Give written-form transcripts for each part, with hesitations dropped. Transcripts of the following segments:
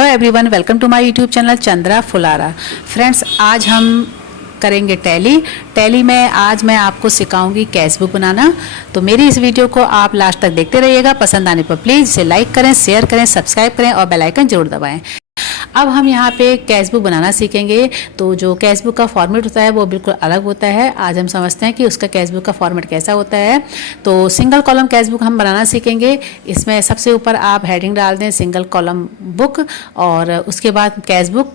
Hello everyone, welcome to my YouTube channel Chandra Phulara. Friends, आज हम करेंगे टैली में आज मैं आपको सिखाऊंगी कैश बुक बनाना। तो मेरी इस वीडियो को आप लास्ट तक देखते रहिएगा। पसंद आने पर प्लीज़ इसे लाइक करें, शेयर करें, सब्सक्राइब करें और बेल आइकन जरूर दबाएं। अब हम यहाँ पे कैश बुक बनाना सीखेंगे। तो जो कैश बुक का फॉर्मेट होता है वो बिल्कुल अलग होता है। आज हम समझते हैं कि उसका कैश बुक का फॉर्मेट कैसा होता है। तो सिंगल कॉलम कैश बुक हम बनाना सीखेंगे। इसमें सबसे ऊपर आप हेडिंग डाल दें सिंगल कॉलम बुक, और उसके बाद कैश बुक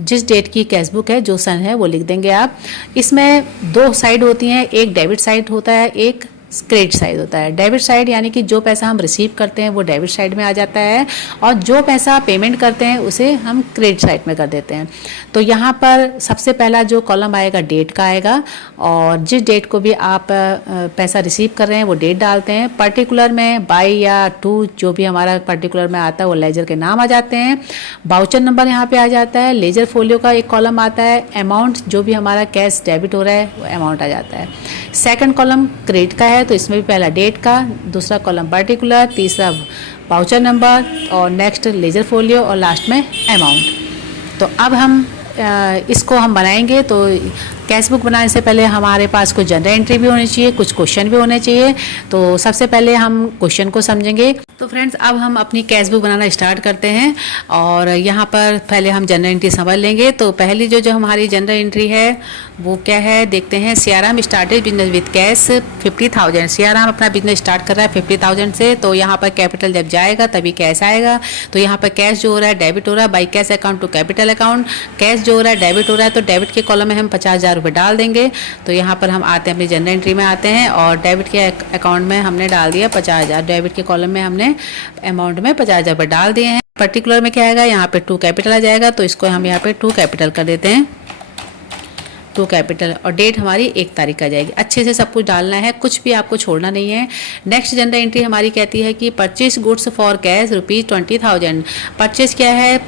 जिस डेट की कैश बुक है, जो सन है वो लिख देंगे आप। इसमें दो साइड होती हैं, एक डेबिट साइड होता है, एक क्रेडिट साइड होता है। डेबिट साइड यानी कि जो पैसा हम रिसीव करते हैं वो डेबिट साइड में आ जाता है, और जो पैसा पेमेंट करते हैं उसे हम क्रेडिट साइड में कर देते हैं। तो यहाँ पर सबसे पहला जो कॉलम आएगा डेट का आएगा, और जिस डेट को भी आप पैसा रिसीव कर रहे हैं वो डेट डालते हैं। पर्टिकुलर में बाई या टू जो भी हमारा पर्टिकुलर में आता है वो लेजर के नाम आ जाते हैं। वाउचर नंबर यहाँ पे आ जाता है। लेजर फोलियो का एक कॉलम आता है। अमाउंट जो भी हमारा कैश डेबिट हो रहा है वो अमाउंट आ जाता है। सेकंड कॉलम क्रेडिट का है, तो इसमें भी पहला डेट का, दूसरा कॉलम पर्टिकुलर, तीसरा वाउचर नंबर, और नेक्स्ट लेजर फोलियो, और लास्ट में अमाउंट। तो अब हम इसको हम बनाएंगे। तो कैश बुक बनाने से पहले हमारे पास कुछ जनरल एंट्री भी होनी चाहिए, कुछ क्वेश्चन भी होने चाहिए। तो सबसे पहले हम क्वेश्चन को समझेंगे। तो फ्रेंड्स, अब हम अपनी कैश बुक बनाना स्टार्ट करते हैं, और यहाँ पर पहले हम जनरल एंट्री समझ लेंगे। तो पहली जो हमारी जनरल एंट्री है वो क्या है, देखते हैं। Siyaram started business with cash 50,000। Siyaram अपना बिजनेस स्टार्ट कर रहा है 50,000 से। तो यहाँ पर कैपिटल जब जाएगा तभी कैश आएगा। तो यहाँ पर कैश जो हो रहा है डेबिट हो रहा है, by cash account to capital account. Cash जो हो रहा है डेबिट हो रहा है, तो डेबिट के कॉलम में हम 50,000 रुपये डाल देंगे। तो यहाँ पर हम आते हैं अपनी जनरल एंट्री में आते हैं, और डेबिट के अकाउंट में हमने डाल दिया 50,000। डेबिट के कॉलम में हमने अमाउंट में 50,000 रुपये डाल दिए हैं। पर्टिकुलर में क्या आएगा, यहाँ पे टू कैपिटल आ जाएगा, तो इसको हम यहाँ पे टू कैपिटल कर देते हैं, टू कैपिटल। और डेट हमारी 1 तारीख आ जाएगी। अच्छे से सब कुछ डालना है, कुछ भी आपको छोड़ना नहीं है। नेक्स्ट जनरल एंट्री हमारी कहती है कि purchase goods for cash ₹20,000। Purchase क्या है,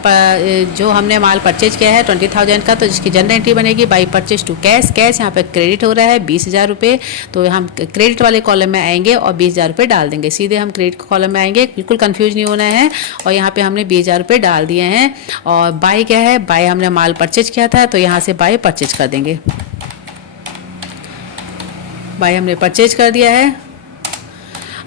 जो हमने माल परचेज किया है 20,000 का, तो जिसकी जनरल एंट्री बनेगी by purchase to cash. Cash यहाँ पे क्रेडिट हो रहा है 20,000 रुपये, तो हम क्रेडिट वाले कॉलम में आएंगे और 20,000 रुपये डाल देंगे। सीधे हम क्रेडिट कॉलम में आएंगे, बिल्कुल कन्फ्यूज नहीं होना है। और यहाँ पर हमने 20,000 रुपये डाल दिए हैं। और बाई क्या है, बाई हमने माल परचेज किया था, तो यहाँ से बाई परचेज कर देंगे। बाई हमने परचेज कर दिया है।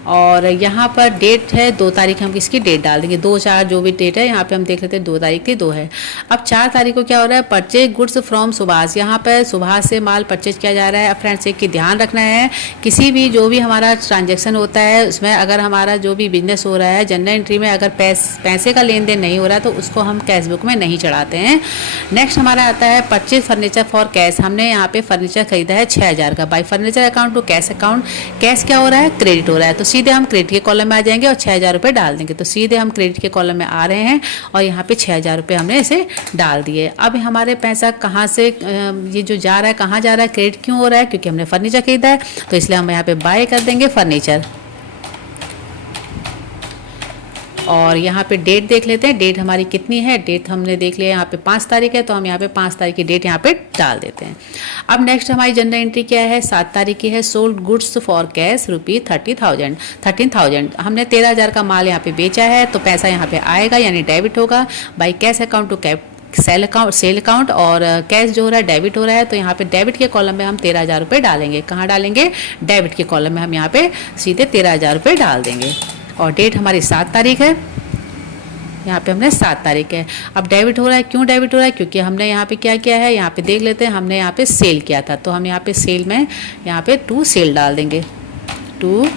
और यहाँ पर डेट है 2 तारीख, हम इसकी डेट डाल देंगे। 2, 4 जो भी डेट है यहाँ पे हम देख लेते हैं। 2 तारीख थी, 2 है। अब 4 तारीख को क्या हो रहा है, परचेज गुड्स फ्रॉम सुभाष। यहाँ पर सुभाष से माल परचेज किया जा रहा है। अब फ्रेंड्स, एक की ध्यान रखना है, किसी भी जो भी हमारा ट्रांजेक्शन होता है उसमें अगर हमारा जो भी बिजनेस हो रहा है जनरल एंट्री में अगर पैसे का लेन देन नहीं हो रहा है तो उसको हम कैश बुक में नहीं चढ़ाते हैं। नेक्स्ट हमारा आता है परचेज फर्नीचर फॉर कैश। हमने यहाँ पे फर्नीचर खरीदा है 6,000 का, by furniture account to cash account. Cash क्या हो रहा है, क्रेडिट हो रहा है, तो सीधे हम क्रेडिट के कॉलम में आ जाएंगे और 6,000 रुपये डाल देंगे। तो सीधे हम क्रेडिट के कॉलम में आ रहे हैं, और यहाँ पे 6,000 रुपये हमने इसे डाल दिए। अब हमारे पैसा कहाँ से ये जो जा रहा है, कहाँ जा रहा है, क्रेडिट क्यों हो रहा है, क्योंकि हमने फर्नीचर खरीदा है, तो इसलिए हम यहाँ पे बाय कर देंगे फर्नीचर। और यहाँ पे डेट देख लेते हैं, डेट हमारी कितनी है। डेट हमने देख लिया, यहाँ पे 5 तारीख है, तो हम यहाँ पे 5 तारीख की डेट यहाँ पे डाल देते हैं। अब नेक्स्ट हमारी जनरल एंट्री क्या है, 7 तारीख की है। Sold goods for cash ₹13,000। हमने 13,000 का माल यहाँ पे बेचा है, तो पैसा यहाँ पे आएगा यानी डेबिट होगा by cash account to sale account. और कैश जो हो रहा है डेबिट हो रहा है, तो यहाँ पे डेबिट के कॉलम में हम 13,000 रुपये डालेंगे। कहाँ डालेंगे, डेबिट के कॉलम में हम यहाँ पे सीधे 13,000 रुपये डाल देंगे। और डेट हमारी 7 तारीख है, यहाँ पे हमने 7 तारीख है। अब डेबिट हो रहा है, क्यों डेबिट हो रहा है, क्योंकि हमने यहाँ पे क्या किया है, यहाँ पे देख लेते हैं, हमने यहाँ पे सेल किया था, तो हम यहाँ पे सेल में यहाँ पे टू सेल डाल देंगे, टू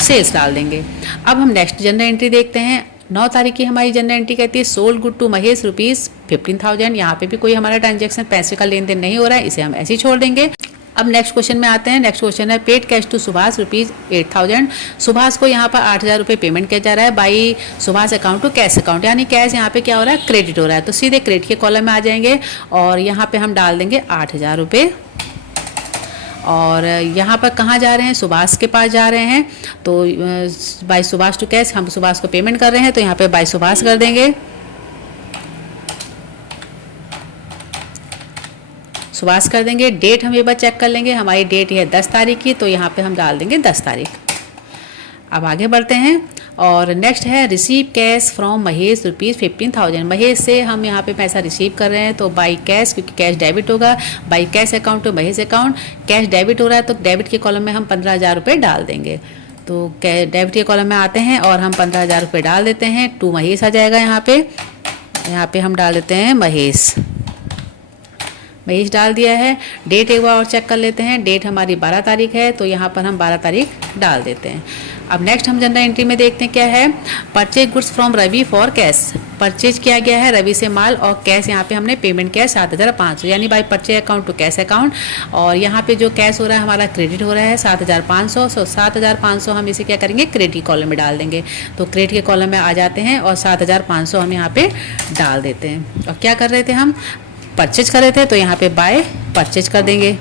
सेल्स डाल देंगे। अब हम नेक्स्ट जनरल एंट्री देखते हैं। 9 तारीख की हमारी जनरल एंट्री कहती है सोल्ड गुड टू महेश ₹15,000। यहाँ पे भी कोई हमारा ट्रांजेक्शन पैसे का लेन देन नहीं हो रहा है, इसे हम ऐसे ही छोड़ देंगे। अब नेक्स्ट क्वेश्चन में आते हैं। नेक्स्ट क्वेश्चन है paid cash to Subhash ₹8,000। Subhash को यहाँ पर 8,000 रुपये पेमेंट किया जा रहा है by Subhash account to cash account, यानी कैश यहाँ पे क्या हो रहा है, क्रेडिट हो रहा है, तो सीधे क्रेडिट के कॉलम में आ जाएंगे और यहाँ पे हम डाल देंगे 8,000 रुपये। और यहाँ पर कहाँ जा रहे हैं, सुभाष के पास जा रहे हैं, तो बाई सुभाष टू कैश, हम सुभाष को पेमेंट कर रहे हैं, तो यहाँ पे बाई सुभाष कर देंगे, सुभाष कर देंगे। डेट हम एक बार चेक कर लेंगे, हमारी डेट है 10 तारीख की, तो यहाँ पे हम डाल देंगे 10 तारीख। अब आगे बढ़ते हैं। और नेक्स्ट है receive cash from Mahesh ₹15,000। Mahesh से हम यहाँ पे पैसा रिसीव कर रहे हैं, तो बाई कैश, क्योंकि कैश डेबिट होगा, by cash account to Mahesh account. Cash debit हो रहा है तो डेबिट के कॉलम में हम 15,000 रुपये डाल देंगे। तो डेबिट के कॉलम में आते हैं और हम 15,000 रुपये डाल देते हैं। टू महेश आ जाएगा यहाँ पे हम डाल देते हैं महेश डाल दिया है। डेट एक बार और चेक कर लेते हैं। डेट हमारी 12 तारीख है, तो यहाँ पर हम 12 तारीख डाल देते हैं। अब नेक्स्ट हम जनरल एंट्री में देखते हैं क्या है। Purchase goods from Ravi for cash. Purchase किया गया है रवि से माल और कैश यहाँ पे हमने पेमेंट किया है 7,500, यानी by purchase account to cash account. और यहाँ पे जो कैश हो रहा है हमारा क्रेडिट हो रहा है 7,500। सो 7,500 हम इसे क्या करेंगे, क्रेडिट कॉलम में डाल देंगे। तो क्रेडिट के कॉलम में आ जाते हैं और 7,500 हम यहाँ पे डाल देते हैं। और क्या कर रहे थे, हम परचेज कर रहे थे, तो यहाँ पे बाय परचेज कर देंगे।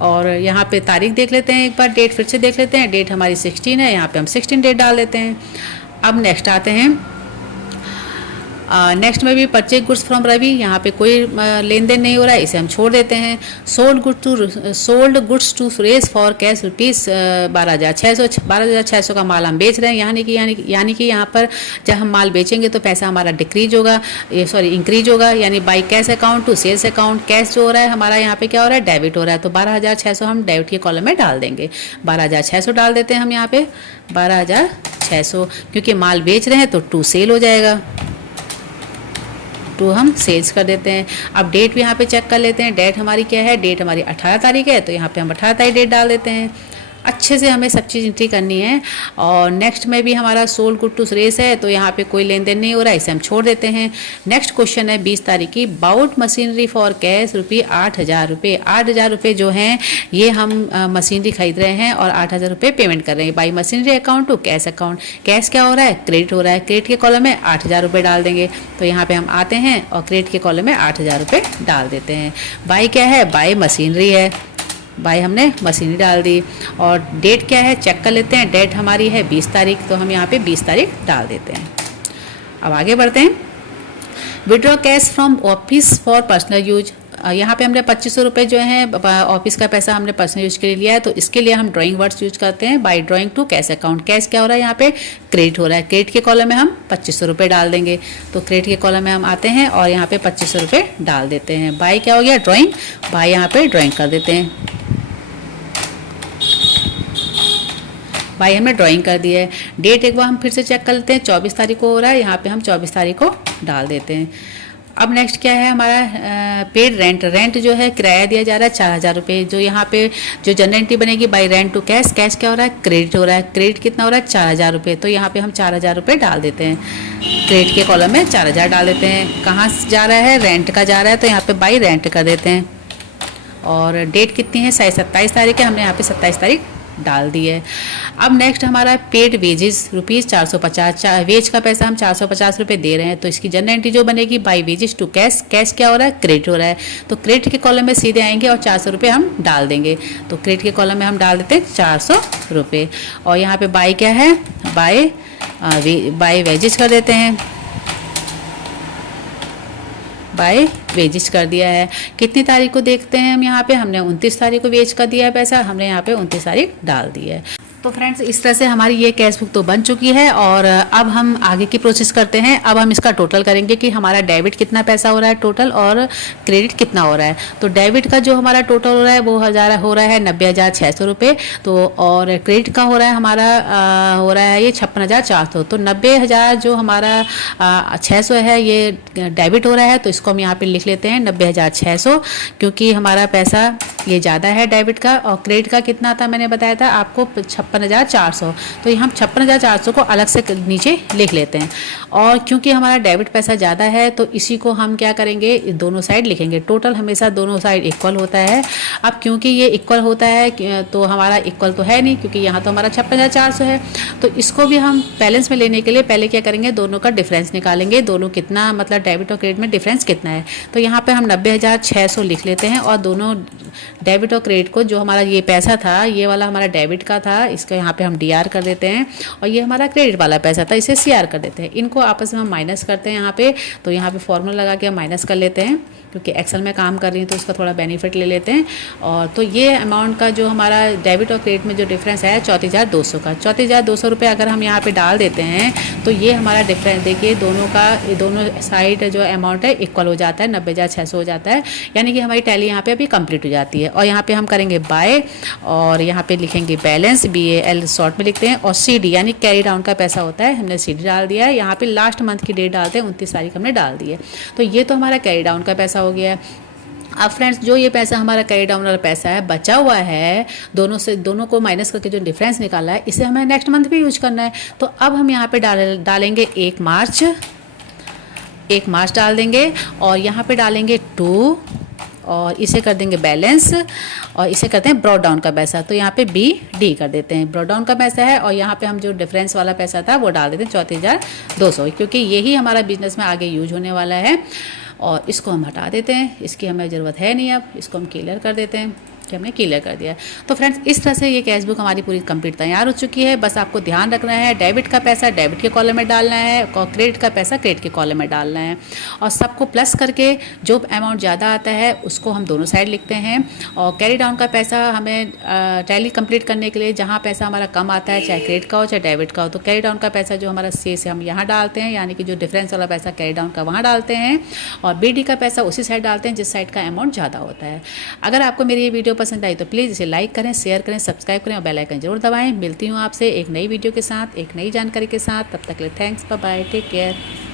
और यहाँ पे तारीख देख लेते हैं, एक बार डेट फिर से देख लेते हैं। डेट हमारी 16 है, यहाँ पे हम 16 डेट डाल देते हैं। अब नेक्स्ट आते हैं। नेक्स्ट में भी परचेज गुड्स फ्रॉम रवि, यहाँ पे कोई लेन देन नहीं हो रहा है, इसे हम छोड़ देते हैं। Sold goods to Suresh for cash ₹12,600 का माल हम बेच रहे हैं। यानी कि यहाँ पर जब हम माल बेचेंगे तो पैसा हमारा इंक्रीज होगा, यानी by cash account to sales account. Cash जो हो रहा है हमारा यहाँ पे क्या हो रहा है, डेबिट हो रहा है, तो 12,600 हम डेबिट के कॉलम में डाल देंगे। 12,600 डाल देते हैं हम यहाँ पे 12,600, क्योंकि माल बेच रहे हैं तो टू सेल हो जाएगा, टू हम सेल्स कर देते हैं। अब डेट भी यहाँ पे चेक कर लेते हैं। डेट हमारी क्या है, डेट हमारी 18 तारीख है, तो यहाँ पे हम 18 तारीख डेट डाल देते हैं। अच्छे से हमें सब चीज़ एंट्री करनी है। और नेक्स्ट में भी हमारा सोल्ड गुड टू सुरेश है, तो यहाँ पे कोई लेन देन नहीं हो रहा है, इसे हम छोड़ देते हैं। नेक्स्ट क्वेश्चन है 20 तारीख की। Bought machinery for cash ₹8,000। 8,000 रुपये जो हैं ये हम मशीनरी खरीद रहे हैं और 8,000 रुपये पेमेंट कर रहे हैं by machinery account to cash account. Cash क्या हो रहा है, क्रेडिट हो रहा है, क्रेडिट के कॉलम में 8,000 रुपये डाल देंगे। तो यहाँ पे हम आते हैं और क्रेडिट के कॉलम में 8,000 रुपये डाल देते हैं। बाई क्या है, बाई मशीनरी है, बाई हमने मशीनरी डाल दी। और डेट क्या है चेक कर लेते हैं। डेट हमारी है 20 तारीख, तो हम यहाँ पे 20 तारीख डाल देते हैं। अब आगे बढ़ते हैं। Withdraw cash from office for personal use. यहाँ पे हमने 2,500 रुपये जो है ऑफिस का पैसा हमने पर्सनल यूज के लिए लिया है, तो इसके लिए हम ड्राइंग वर्ड्स यूज करते हैं। By drawing to cash account. Cash क्या हो रहा है, यहाँ पे क्रेडिट हो रहा है, क्रेडिट के कॉलम में हम 2,500 रुपये डाल देंगे। तो क्रेडिट के कॉलम में हम आते हैं और यहाँ पे 2,500 रुपये डाल देते हैं। बाई क्या हो गया, ड्राइंग, बाई यहाँ पे ड्राइंग कर देते हैं। भाई हमने ड्राइंग कर दी है। डेट एक बार हम फिर से चेक कर लेते हैं। 24 तारीख को हो रहा है, यहाँ पे हम 24 तारीख को डाल देते हैं। अब नेक्स्ट क्या है हमारा, पेड रेंट। रेंट जो है किराया दिया जा रहा है 4,000 रुपये। जो यहाँ पे जो जनरल एंट्री बनेगी by rent to cash. Cash क्या हो रहा है, क्रेडिट हो रहा है, क्रेडिट कितना हो रहा है 4,000 रुपये। तो यहाँ पे हम 4,000 रुपये डाल देते हैं। क्रेडिट के कॉलम में 4,000 डाल देते हैं। कहाँ जा रहा है, रेंट का जा रहा है, तो यहाँ पे बाई रेंट कर देते हैं। और डेट कितनी है, 27 तारीख है, हमने यहाँ पे 27 तारीख डाल दी है। अब नेक्स्ट हमारा पेड वेजेस ₹450। वेज का पैसा हम 450 रुपये दे रहे हैं, तो इसकी जनरल एंट्री जो बनेगी by wages to cash. Cash क्या हो रहा है, क्रेडिट हो रहा है, तो क्रेडिट के कॉलम में सीधे आएंगे और 400 रुपये हम डाल देंगे। तो क्रेडिट के कॉलम में हम डाल देते हैं 400 रुपये। और यहाँ पे बाई क्या है, बाई वेजेस कर देते हैं, बाय वेजिस कर दिया है। कितनी तारीख को देखते हैं हम, यहाँ पे हमने 29 तारीख को वेज कर दिया है पैसा, हमने यहाँ पे 29 तारीख डाल दी है। तो फ्रेंड्स इस तरह से हमारी ये कैश बुक तो बन चुकी है। और अब हम आगे की प्रोसेस करते हैं। अब हम इसका टोटल करेंगे कि हमारा डेबिट कितना पैसा हो रहा है टोटल और क्रेडिट कितना हो रहा है। तो डेबिट का जो हमारा टोटल हो रहा है वो हो रहा है 90,600 रुपये। तो और क्रेडिट का हो रहा है हमारा हो रहा है ये 56,400। तो 90,000 जो हमारा 600 है ये डेबिट हो रहा है, तो इसको हम यहाँ पर लिख लेते हैं 90,600, क्योंकि हमारा पैसा ये ज़्यादा है डेबिट का। और क्रेडिट का कितना था मैंने बताया था आपको 56,400। तो हम 56,400 को अलग से नीचे लिख लेते हैं। और क्योंकि हमारा डेबिट पैसा ज़्यादा है तो इसी को हम क्या करेंगे, दोनों साइड लिखेंगे। टोटल हमेशा दोनों साइड इक्वल होता है। अब क्योंकि ये इक्वल होता है तो हमारा इक्वल तो है नहीं, क्योंकि यहाँ तो हमारा 56,400 है। तो इसको भी हम बैलेंस में लेने के लिए पहले क्या करेंगे, दोनों का डिफरेंस निकालेंगे। दोनों कितना, मतलब डेबिट और क्रेडिट में डिफरेंस कितना है। तो यहाँ पर हम 90,600 लिख लेते हैं और दोनों डेबिट और क्रेडिट को, जो हमारा ये पैसा था ये वाला हमारा डेबिट का था, इसको यहाँ पे हम डीआर कर देते हैं, और ये हमारा क्रेडिट वाला पैसा था, इसे सीआर कर देते हैं। इनको आपस में हम माइनस करते हैं यहाँ पे। तो यहाँ पे फॉर्मूला लगा के हम माइनस कर लेते हैं, क्योंकि एक्सेल में काम कर रही हैं तो उसका थोड़ा बेनिफिट ले लेते हैं। और तो ये अमाउंट का जो हमारा डेबिट और क्रेडिट में जो डिफरेंस है 34,200 का, 34,200 रुपये अगर हम यहाँ पे डाल देते हैं तो ये हमारा डिफरेंस देखिए, दोनों का दोनों साइड जो अमाउंट है इक्वल हो जाता है, 90,600 हो जाता है। यानी कि हमारी टैली यहाँ पे अभी कंप्लीट हो जाती है। और यहाँ पे हम करेंगे बाय, और यहाँ पे लिखेंगे बैलेंस, BAL शॉर्ट में लिखते हैं, और CD यानी कैरी डाउन का पैसा होता है, हमने CD डाल दिया है। यहाँ पे लास्ट मंथ की डेट डालते हैं, 29 तारीख हमने डाल दी है। तो ये तो हमारा कैरी डाउन का पैसा हो गया है। अब फ्रेंड्स, जो ये पैसा हमारा कैरी डाउन वाला पैसा है बचा हुआ है, दोनों को माइनस करके जो डिफरेंस निकाला है, इसे हमें नेक्स्ट मंथ भी यूज करना है। तो अब हम यहाँ पे डालेंगे 1 मार्च डाल देंगे, और यहाँ पे डालेंगे 2, और इसे कर देंगे बैलेंस, और इसे करते हैं ब्रॉड डाउन का पैसा। तो यहाँ पे BD कर देते हैं, ब्रॉड डाउन का पैसा है। और यहाँ पे हम जो डिफरेंस वाला पैसा था वो डाल देते हैं 34,200, क्योंकि यही हमारा बिजनेस में आगे यूज होने वाला है। और इसको हम हटा देते हैं, इसकी हमें ज़रूरत है नहीं। अब इसको हम क्लियर कर देते हैं कि हमने क्लियर कर दिया है। तो फ्रेंड्स, इस तरह से ये कैश बुक हमारी पूरी कंप्लीट तैयार हो चुकी है। बस आपको ध्यान रखना है, डेबिट का पैसा डेबिट के कॉलम में डालना है, और क्रेडिट का पैसा क्रेडिट के कॉलम में डालना है, और सबको प्लस करके जो अमाउंट ज़्यादा आता है उसको हम दोनों साइड लिखते हैं। और कैरी डाउन का पैसा हमें टैली कंप्लीट करने के लिए जहाँ पैसा हमारा कम आता है, चाहे क्रेडिट का हो चाहे डेबिट का हो, तो कैरी डाउन का पैसा जो हमारा शेष है हम यहाँ डालते हैं, यानी कि जो डिफरेंस वाला पैसा कैरी डाउन का वहाँ डालते हैं, और BD का पैसा उसी साइड डालते हैं जिस साइड का अमाउंट ज़्यादा होता है। अगर आपको मेरी ये वीडियो पसंद आई तो प्लीज़ इसे लाइक करें, शेयर करें, सब्सक्राइब करें, और बेल आइकन जरूर दबाएं। मिलती हूँ आपसे एक नई वीडियो के साथ, एक नई जानकारी के साथ। तब तक के लिए thanks, bye bye, take care.